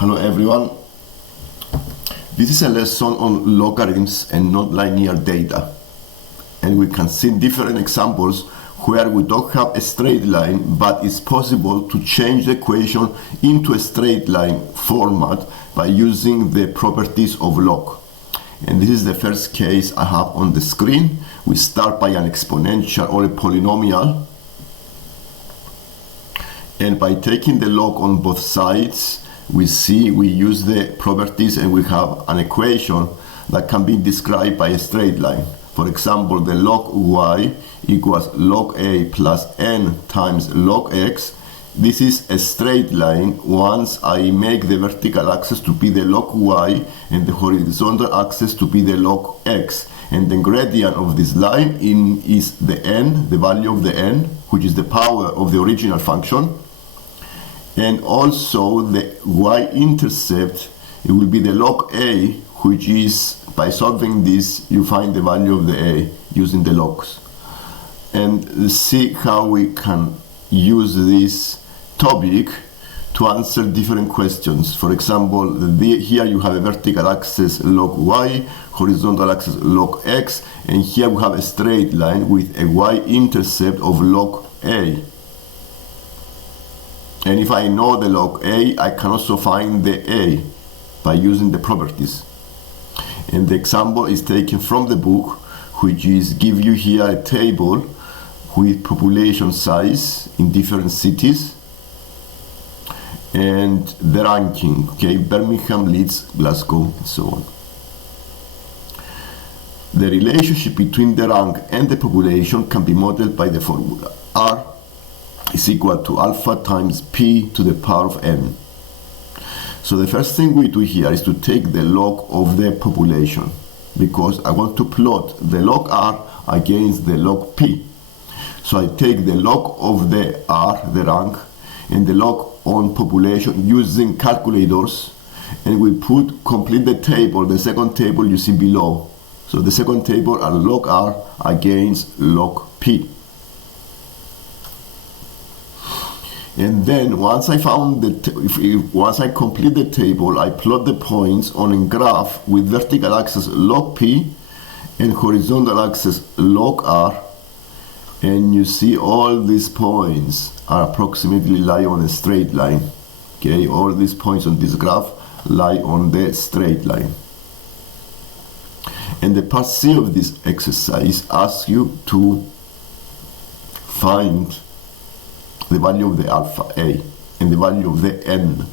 Hello everyone. This is a lesson on logarithms and non-linear data, and we can see different examples where we don't have a straight line, but it's possible to change the equation into a straight line format by using the properties of log. And this is the first case I have on the screen. We start by an exponential or a polynomial, and by taking the log on both sides, we use the properties and we have an equation that can be described by a straight line. For example, the log y equals log a plus n times log x. This is a straight line once I make the vertical axis to be the log y and the horizontal axis to be the log x. And the gradient of this line is the n, the value of the n, which is the power of the original function. And also the y-intercept, it will be the log a, which is, by solving this, you find the value of the a using the logs. And see how we can use this topic to answer different questions. For example, here you have a vertical axis log y, horizontal axis log x, and here we have a straight line with a y-intercept of log a. And if I know the log a, I can also find the a by using the properties. And the example is taken from the book, which is give you here a table with population size in different cities and the ranking, okay, Birmingham, Leeds, Glasgow, and so on. The relationship between the rank and the population can be modeled by the formula R is equal to alpha times p to the power of n. So the first thing we do here is to take the log of the population, because I want to plot the log r against the log p. So I take the log of the r, the rank, and the log on population using calculators, and we complete the table, the second table you see below. So the second table are log r against log p. And then once I complete the table, I plot the points on a graph with vertical axis log p and horizontal axis log r, and you see all these points are approximately lie on a straight line. Okay, all these points on this graph lie on the straight line. And the part C of this exercise asks you to find the value of the alpha a and the value of the n.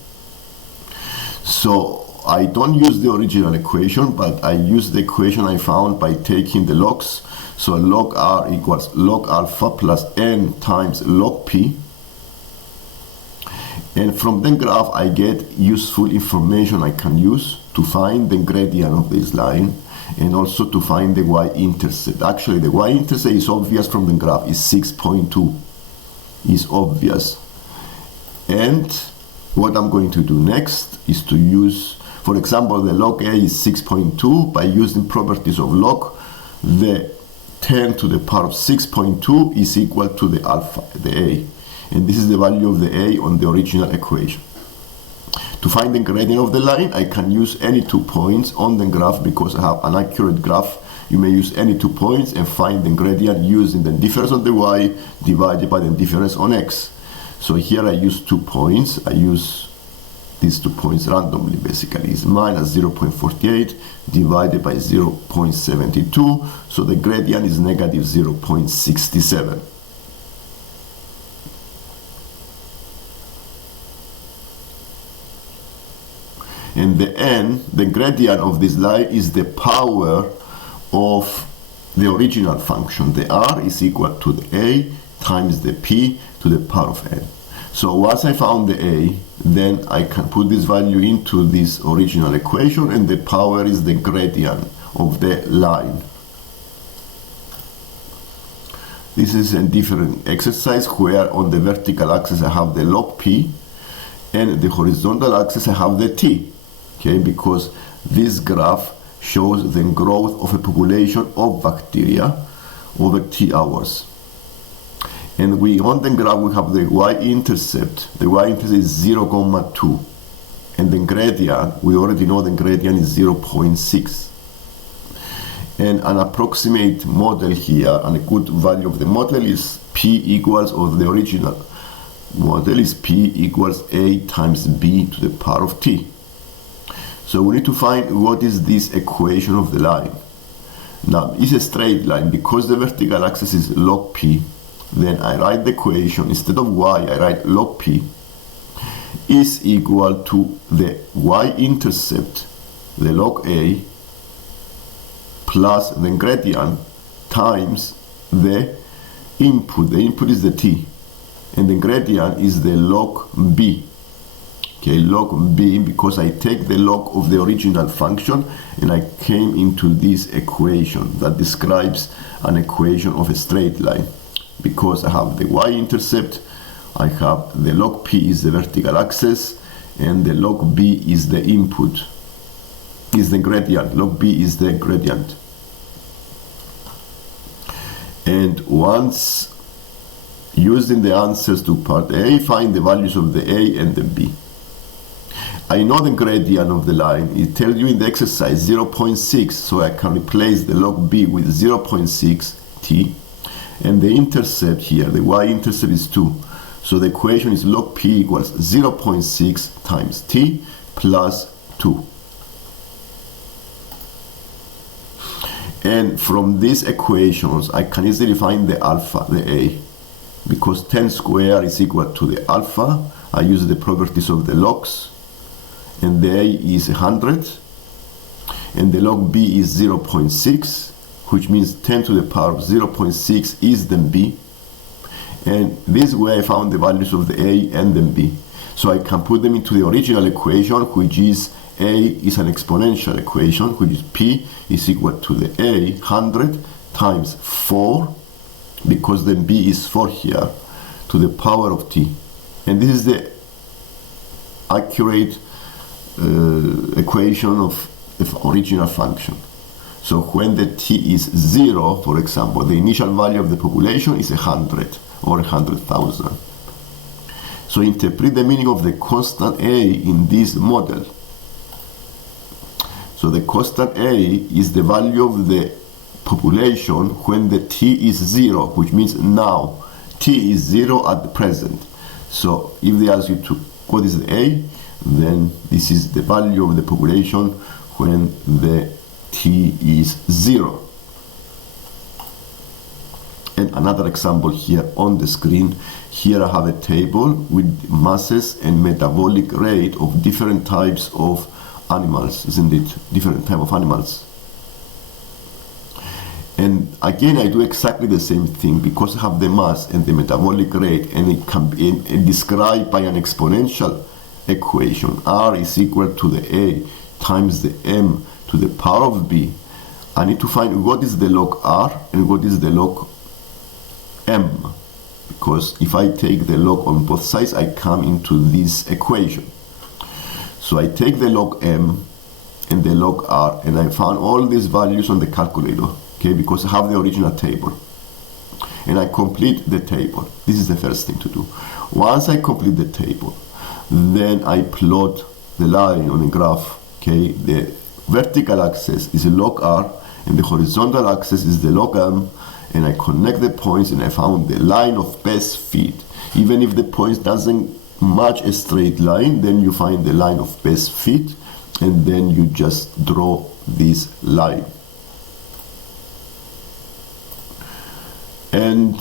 So I don't use the original equation, but I use the equation I found by taking the logs. So log r equals log alpha plus n times log p. And from the graph I get useful information I can use to find the gradient of this line and also to find the y-intercept. Actually, the y-intercept is obvious from the graph, is 6.2. is obvious. And what I'm going to do next is to use, for example, the log a is 6.2. By using properties of log, the 10 to the power of 6.2 is equal to the alpha, the a. And this is the value of the a on the original equation. To find the gradient of the line, I can use any 2 points on the graph because I have an accurate graph. You may use any 2 points and find the gradient using the difference on the y divided by the difference on x. So here I use 2 points. I use these 2 points randomly, basically. It's minus 0.48 divided by 0.72. So the gradient is negative 0.67. And the n, the gradient of this line, is the power of the original function. The r is equal to the a times the p to the power of n. So once I found the a, then I can put this value into this original equation, and the power is the gradient of the line. This is a different exercise where on the vertical axis I have the log p, and the horizontal axis I have the t. Okay, because this graph shows the growth of a population of bacteria over T hours. And on the graph we have the y-intercept. The y-intercept is 0,2. And the gradient, we already know the gradient is 0.6. And an approximate model here, and a good value of the model is p equals, of the original model is p equals a times b to the power of t. So we need to find what is this equation of the line. Now, it's a straight line. Because the vertical axis is log p, then I write the equation, instead of y, I write log p is equal to the y-intercept, the log a, plus the gradient times the input. The input is the t, and the gradient is the log b. Okay, log b, because I take the log of the original function and I came into this equation that describes an equation of a straight line. Because I have the y-intercept, I have the log p is the vertical axis, and the log b is the input, is the gradient. Log b is the gradient. And once using the answers to part A, find the values of the a and the b. I know the gradient of the line. It tells you in the exercise 0.6, so I can replace the log b with 0.6 t. And the intercept here, the y-intercept is 2. So the equation is log p equals 0.6 times t plus 2. And from these equations, I can easily find the alpha, the a. Because 10 squared is equal to the alpha, I use the properties of the logs. And the a is 100. And the log b is 0.6. which means 10 to the power of 0.6 is the b. And this way I found the values of the a and the b. So I can put them into the original equation, which is a is an exponential equation, which is p is equal to the a, 100, times 4, because the b is 4 here, to the power of t. And this is the accurate equation of the original function. So when the t is 0, for example, the initial value of the population is 100 or 100,000. So interpret the meaning of the constant a in this model. So the constant a is the value of the population when the t is 0, which means now t is 0 at the present. So if they ask you to what is the a, then this is the value of the population when the t is 0. And another example here on the screen. Here I have a table with masses and metabolic rate of different types of animals, isn't it? Different type of animals. And again, I do exactly the same thing because I have the mass and the metabolic rate, and it can be described by an exponential equation. R is equal to the a times the m to the power of b. I need to find what is the log r and what is the log m, because if I take the log on both sides, I come into this equation. So I take the log m and the log r, and I found all these values on the calculator, okay, because I have the original table. And I complete the table. This is the first thing to do. Once I complete the table, then I plot the line on a graph, okay. The vertical axis is a log r, and the horizontal axis is the log m, and I connect the points, and I found the line of best fit. Even if the point doesn't match a straight line, then you find the line of best fit, and then you just draw this line. And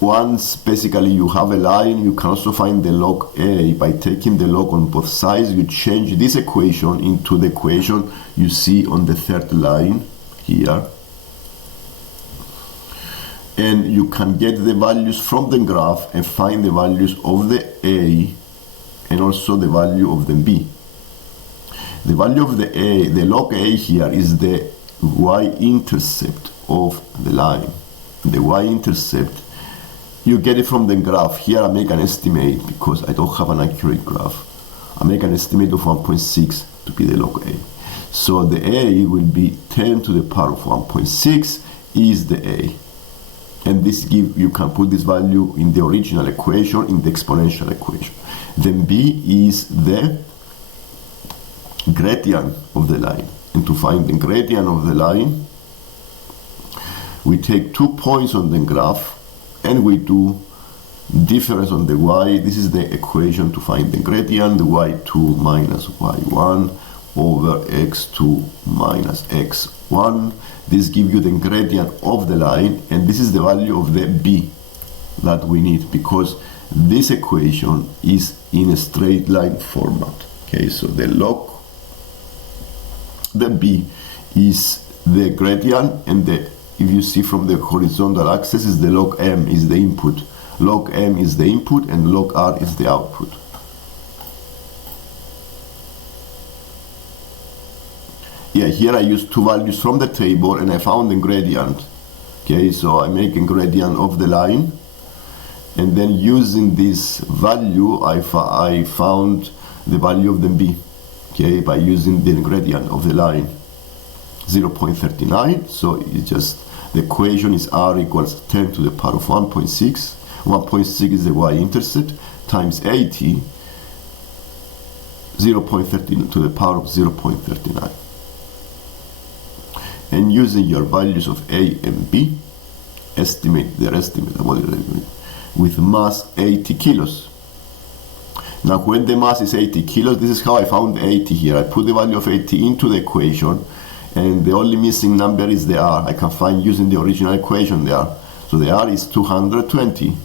once basically you have a line, you can also find the log a by taking the log on both sides. You change this equation into the equation you see on the third line here. And you can get the values from the graph and find the values of the a and also the value of the b. The value of the a, the log a here, is the y-intercept of the line. The y-intercept, you get it from the graph. Here I make an estimate because I don't have an accurate graph. I make an estimate of 1.6 to be the log a. So the a will be 10 to the power of 1.6 is the a. And this you can put this value in the original equation, in the exponential equation. Then b is the gradient of the line. And to find the gradient of the line, we take 2 points on the graph and we do difference on the y. This is the equation to find the gradient, the y2 minus y1 over x2 minus x1. This gives you the gradient of the line, and this is the value of the b that we need, because this equation is in a straight line format. Okay, so the b is the gradient, and the, if you see from the horizontal axis, is the log m is the input. Log m is the input and log r is the output. Yeah, here I use two values from the table and I found the gradient. Okay, so I make a gradient of the line, and then using this value I found the value of the b. Okay, by using the gradient of the line, 0.39. So it's just, the equation is r equals 10 to the power of 1.6. 1.6 is the y-intercept, times 80, 0.13 to the power of 0.39. And using your values of a and b, estimate their estimate with mass 80 kilos. Now when the mass is 80 kilos, this is how I found 80 here. I put the value of 80 into the equation, and the only missing number is the r. I can find using the original equation there. So the r is 220.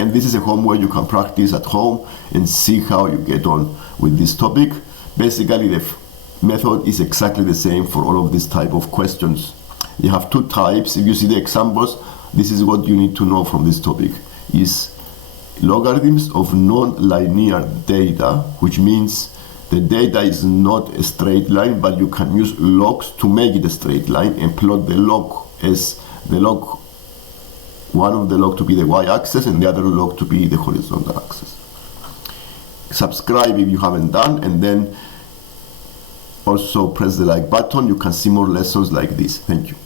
And this is a homework you can practice at home and see how you get on with this topic. Basically, the method is exactly the same for all of these type of questions. You have two types. If you see the examples, this is what you need to know from this topic. Is logarithms of non-linear data, which means the data is not a straight line, but you can use logs to make it a straight line and plot the log as the log, one of the log to be the y-axis and the other log to be the horizontal axis. Subscribe if you haven't done, and then also press the like button. You can see more lessons like this. Thank you.